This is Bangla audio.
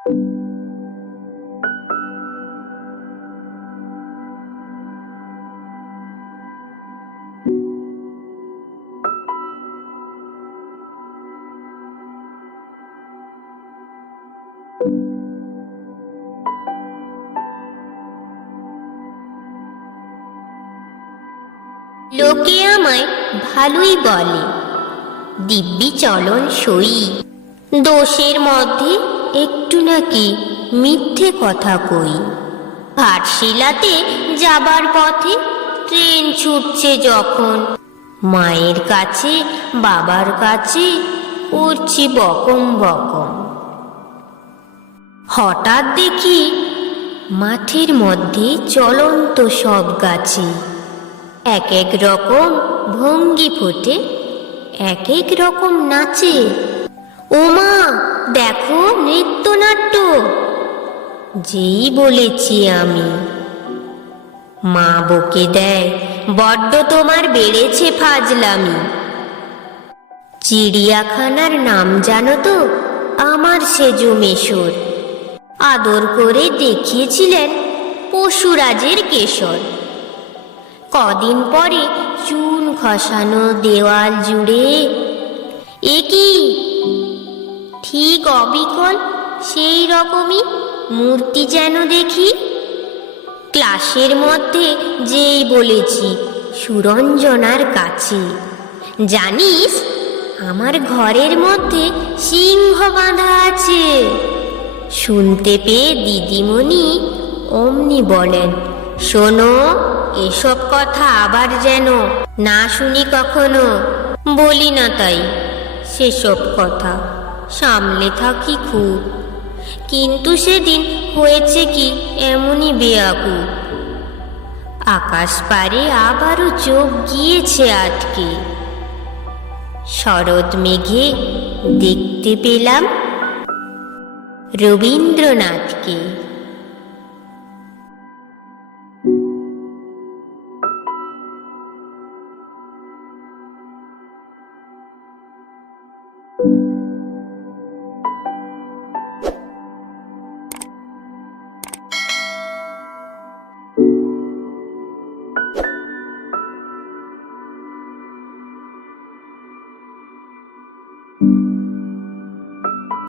লোকে আমায় ভালোই বলে। দিব্যি চলন সই। দোষের মধ্যে একটু নাকি মিথ্যে কথা কই। ঘাটশিলাতে যাবার পথে ট্রেন ছুটছে যখন। মায়ের কাছে, বাবার কাছে করছি বকম বকম। হঠাৎ দেখি মাঠের মধ্যে চলন্ত সব গাছে এক এক রকম ভঙ্গি ফোটে, এক এক রকম নাচে। ওমা, দেখো নৃত্যনাট্য যেই বলেছি আমি। মা বকে দেয়, বড্ড তোমার বেড়েছে ফাজলামি। চিড়িয়াখানার নাম জানো তো, আমার সেজো মেশর। আদর করে দেখিয়েছিলেন পশুরাজের কেশর। কদিন পরে চুন খসানো দেওয়াল জুড়ে, এ কি ঠিক অবিকল, সেই রকমই মূর্তি যেন দেখি। ক্লাসের মধ্যে যেই বলেছি, সুরঞ্জনার কাছে। জানিস, আমার ঘরের মধ্যে সিংহ বাঁধা আছে। শুনতে পেয়ে দিদিমণি অমনি বলেন, শোনো, এসব কথা আবার যেন না শুনি কখনো। বলি না তাই, সেসব কথা। সামলে থাকি খুব। কিন্তু সেদিন হয়েছে কি এমনই বেয়াকুব। আকাশ পারে আবারও চোখ গিয়েছে আটকে। শরৎ মেঘে দেখতে পেলাম রবীন্দ্রনাথকে।